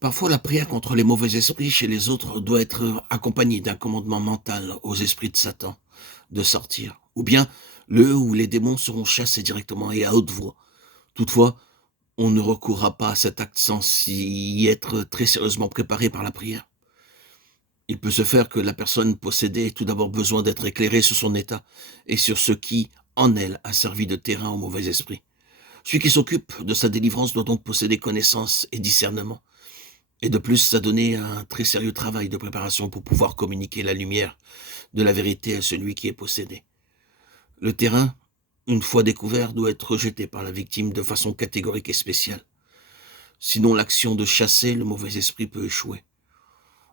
Parfois, la prière contre les mauvais esprits chez les autres doit être accompagnée d'un commandement mental aux esprits de Satan de sortir. Ou bien, le ou les démons seront chassés directement et à haute voix. Toutefois, on ne recourra pas à cet acte sans y être très sérieusement préparé par la prière. Il peut se faire que la personne possédée ait tout d'abord besoin d'être éclairée sur son état et sur ce qui, en elle, a servi de terrain au mauvais esprit. Celui qui s'occupe de sa délivrance doit donc posséder connaissance et discernement. Et de plus, ça donnait un très sérieux travail de préparation pour pouvoir communiquer la lumière de la vérité à celui qui est possédé. Le terrain, une fois découvert, doit être rejeté par la victime de façon catégorique et spéciale. Sinon, l'action de chasser le mauvais esprit peut échouer.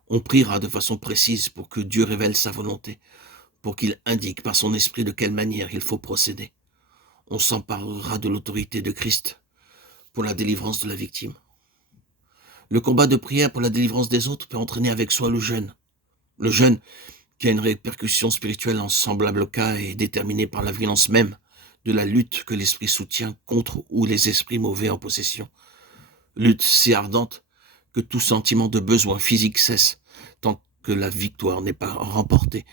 On priera de façon précise pour que Dieu révèle sa volonté, pour qu'il indique par son esprit de quelle manière il faut procéder. On s'emparera de l'autorité de Christ pour la délivrance de la victime. Le combat de prière pour la délivrance des autres peut entraîner avec soi le jeûne. Le jeûne, qui a une répercussion spirituelle en semblable cas, est déterminé par la violence même de la lutte que l'esprit soutient contre ou les esprits mauvais en possession. Lutte si ardente que tout sentiment de besoin physique cesse tant que la victoire n'est pas remportée.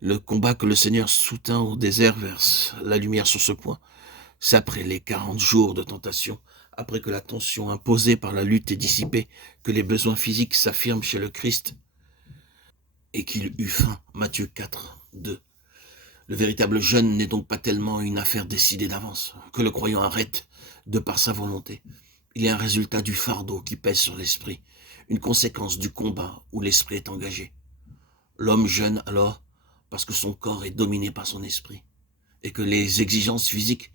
Le combat que le Seigneur soutint au désert verse la lumière sur ce point. C'est après les 40 jours de tentation, après que la tension imposée par la lutte est dissipée, que les besoins physiques s'affirment chez le Christ et qu'il eut faim. Matthieu 4, 2. Le véritable jeûne n'est donc pas tellement une affaire décidée d'avance, que le croyant arrête de par sa volonté. Il est un résultat du fardeau qui pèse sur l'esprit, une conséquence du combat où l'esprit est engagé. L'homme jeûne alors parce que son corps est dominé par son esprit et que les exigences physiques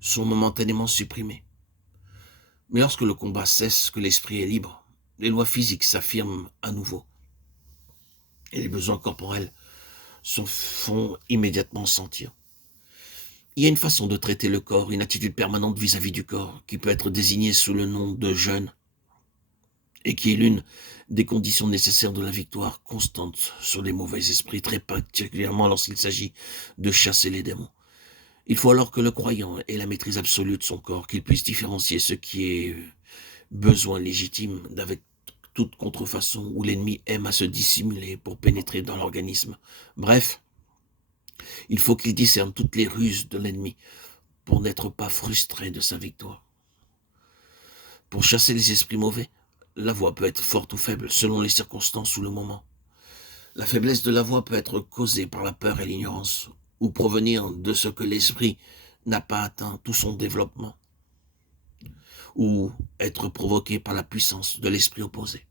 sont momentanément supprimées. Mais lorsque le combat cesse, que l'esprit est libre, les lois physiques s'affirment à nouveau et les besoins corporels se font immédiatement sentir. Il y a une façon de traiter le corps, une attitude permanente vis-à-vis du corps, qui peut être désignée sous le nom de jeûne, et qui est l'une des conditions nécessaires de la victoire constante sur les mauvais esprits, très particulièrement lorsqu'il s'agit de chasser les démons. Il faut alors que le croyant ait la maîtrise absolue de son corps, qu'il puisse différencier ce qui est besoin légitime d'avec toute contrefaçon où l'ennemi aime à se dissimuler pour pénétrer dans l'organisme. Bref, il faut qu'il discerne toutes les ruses de l'ennemi pour n'être pas frustré de sa victoire. Pour chasser les esprits mauvais, la voix peut être forte ou faible selon les circonstances ou le moment. La faiblesse de la voix peut être causée par la peur et l'ignorance, ou provenir de ce que l'esprit n'a pas atteint tout son développement, ou être provoquée par la puissance de l'esprit opposé.